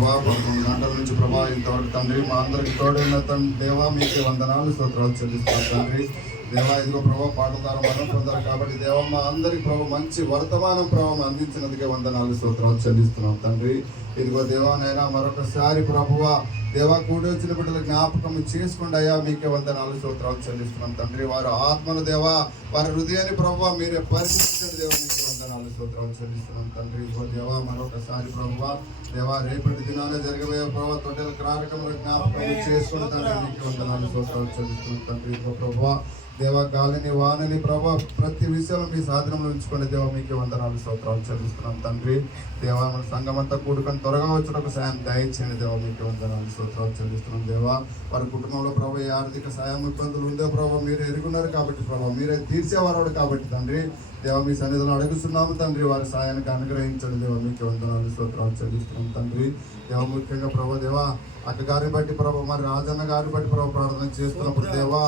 ప్రభా 11 గంటల నుంచి ప్రభా ఇంతవరకు తండ్రి మా అందరికి తోడైన దేవా మీకే వందనాలు స్తోత్రాలు చెల్లిస్తున్నాం తండ్రి. దేవా ఇదిగో ప్రభావ పాటల ద్వారా మనం పొందారు కాబట్టి దేవా మా అందరికి ప్రభావ మంచి వర్తమానం ప్రభావం అందించినందుకే వందనాలు స్తోత్రాలు చెల్లిస్తున్నాం తండ్రి. ఇదిగో దేవానైనా మరొకసారి ప్రభువ దేవా కూడి వచ్చిన బిడ్డల జ్ఞాపకం చేసుకోండి అయ్యా, మీకే వందనాలు స్తోత్రాలు చెల్లిస్తున్నాం తండ్రి. వారు ఆత్మను దేవా వారి హృదయాన్ని ప్రభువ మీరే పరిశీలించండి దేవా, మీకే వందనాలు స్తోత్రాలు చెల్లిస్తున్నాం తండ్రి. ఇదిగో దేవా మరొకసారి ప్రభువ దేవా రేపటి దినాన జరగబోయే ప్రభావ తొట్టెల కార్యక్రమంలో జ్ఞాపకం చేసుకుని తండ్రి, మీకే వందనాలు స్తోత్రాలు చెల్లిస్తున్నాం తండ్రి. ఇదిగో ప్రభువ దేవా గాలిని వానని ప్రభా ప్రతి విషయంలో మీ సాధనంలో ఉంచుకునే దేవా మీకే వందనాలు స్తోత్రాలు చెల్లిస్తున్నాం తండ్రి. దేవా మన సంఘం అంతా కూడుకొని త్వరగా వచ్చిన సాయం దయచేయండి దేవా, మీకే వందనాలు స్తోత్రాలు చెల్లిస్తున్నాం దేవా. వారి కుటుంబంలో ప్రభావ ఏ ఆర్థిక సాయం ఇబ్బందులు ఉందో ప్రభావ మీరు ఎరుగున్నారు కాబట్టి ప్రభావ మీరే తీర్చేవారు కాబట్టి తండ్రి దేవా మీ సన్నిధిలో అడుగుతున్నాము తండ్రి. వారి సాయానికి అనుగ్రహించండి దేవా, మీకే వందనాలు స్తోత్రాలు చెల్లిస్తున్నాం తండ్రి. దేవా ముఖ్యంగా ప్రభావ దేవా అక్క గారిని బట్టి ప్రభావ మరి రాజన్న గారిని బట్టి ప్రభావ ప్రార్థన చేస్తున్నప్పుడు దేవా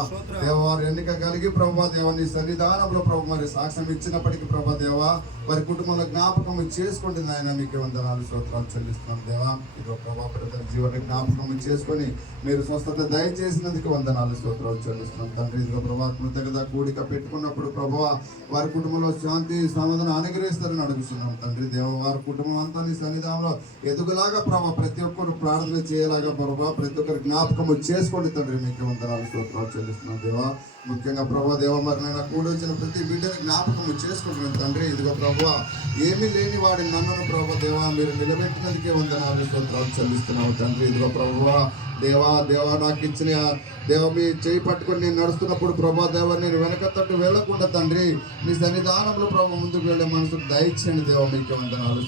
వారి ఎన్నిక కలిగి ప్రభావ దేవా నీ సన్నిధానంలో ప్రభావ మరి సాక్ష్యం ఇచ్చినప్పటికీ ప్రభా దేవా వారి కుటుంబంలో జ్ఞాపకం చేసుకుంటుంది నాయన, మీకే వందనాలు స్తోత్రాలు చెల్లిస్తున్నాం దేవా. ఇదిగో ప్రభా ప్రజల జీవన జ్ఞాపకం చేసుకొని మీరు స్వస్థత దయచేసినందుకు వందనాలు స్తోత్రాలు చెల్లిస్తున్నాం తండ్రి. ఇదిగో ప్రభా కృతజ్ఞత కూడిక పెట్టుకున్నప్పుడు ప్రభావ వారి కుటుంబంలో శాంతి సమాధానం అనుగ్రహిస్తారని అడుగుతున్నాం తండ్రి. దేవ వారి కుటుంబం అంతా నీ సన్నిధానంలో ఎదుగులాగా ప్రభావ ప్రతి ఒక్కరు ప్రార్థన చేయలాగా ప్రభావ ప్రతి ఒక్కరి జ్ఞాపకం చేసుకోండి తండ్రి, మీకే వందనాలు స్తోత్రాలు చెల్లిస్తున్నాం దేవా. ముఖ్యంగా ప్రభా దేవ మరి నేను కూడా వచ్చిన ప్రతి బిడ్డని జ్ఞాపకం చేసుకుంటున్నాను తండ్రి. ఇదిగో ప్రభా ఏమీ లేని వాడి నన్ను ప్రభా దేవా మీరు నిలబెట్టినందుకే వందనాలు స్తోత్రాలు చెల్లిస్తున్నావు తండ్రి. ఇదిగో ప్రభా దేవా నాకు ఇచ్చిన దేవ మీ చేయి పట్టుకొని నేను నడుస్తున్నప్పుడు ప్రభా దేవ నేను వెనక తట్టు వెళ్ళకుండా తండ్రి నీ సన్నిధానంలో ప్రభావ ముందుకు వెళ్ళే మనసుకు దయచేయండి దేవ, మీకే వందనాలు.